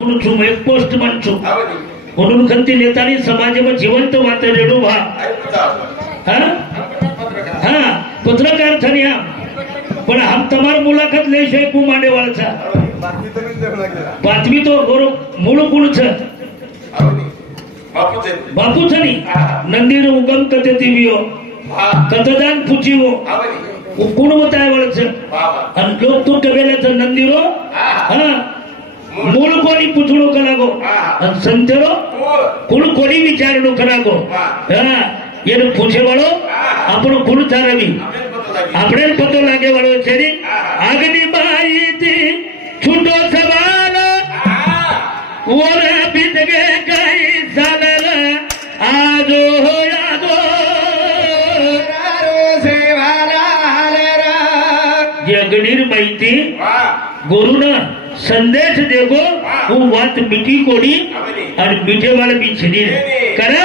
છું એક પોસ્ટમેન છું म्हणून खंती नेतानी समाजाમાં જીવંત વાત રેડો ભા હા પત્રકાર થયા પણ આમ તમારી મુલાકાત લઈ છે કુ માંડેવાળ છે બાતમી તો ગોરો મૂળ કુળ છે બાપુ છે ની નંદીર ઉગમ કતે તીવ્યો કતદાન પૂછ્યો કુણ બતાવેલ છે અને લોક તો કહેલા છે નંદીરો હા मूल कोणी पुछड़ो कलागो संतरो कुल कोणी विचारणो कलागो हां येने पूछे वाळो आपणो कुल थारवी आपणे पतो लागे वाळो छे नी आगनी माहिती छूटो सवाल ओरा बितगे काई सालर आजो यादो रारो सेवाला हालरा जे अग्निर माहिती गुरुना संदेश देगो वो बात मिठी कोड़ी और मीठे वाले भी छनी करे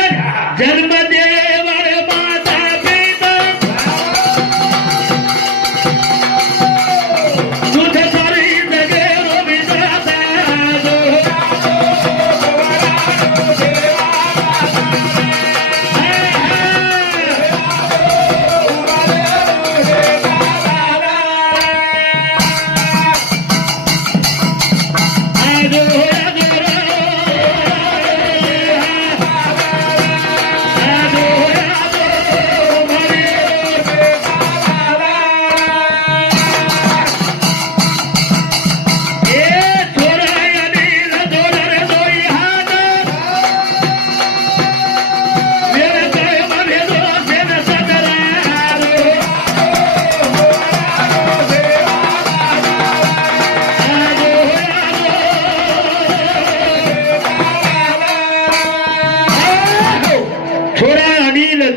जन्म दे वाले माता पिता तुझे सारी जगह रो बिदाता दो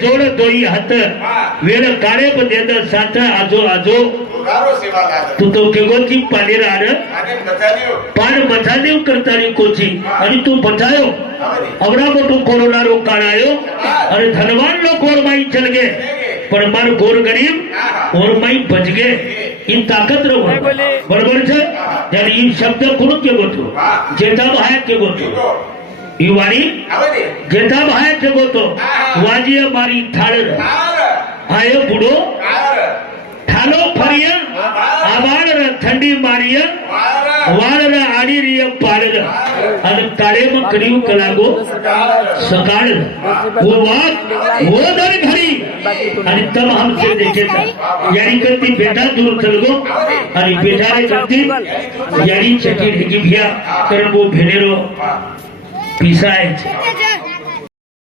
जोड़ दोई हाथ वेर काळे पदेद साथ आजो आजो तू तो केगोची पालेराड पाण बचादेव करतानी कोची आणि तू बचायो अवरा मोटो कोरोना रो काढायो आणि धनवान लोक और माई चल गए पर मार गोर गरीब और माई बच गए इन ताकत रो बरोबर छे यानी इन शब्द कोण के गोतो जेता भाया के गोतो युवानी जेता भाया के गोतो वाजी मारी थाळ आय बुडो थालो फरिया आबार ठंडी मारिया वार आडीरिय पाडल અને તાળેમાં કર્યું કલાગો સકાળ वो बात वो दर घड़ी आणि तब हमसे देखे था यानी करती बेटा दूर चल गो आणि बेटा रे करती यानी चकी ढेगी भिया कारण वो भेनेरो पिसाय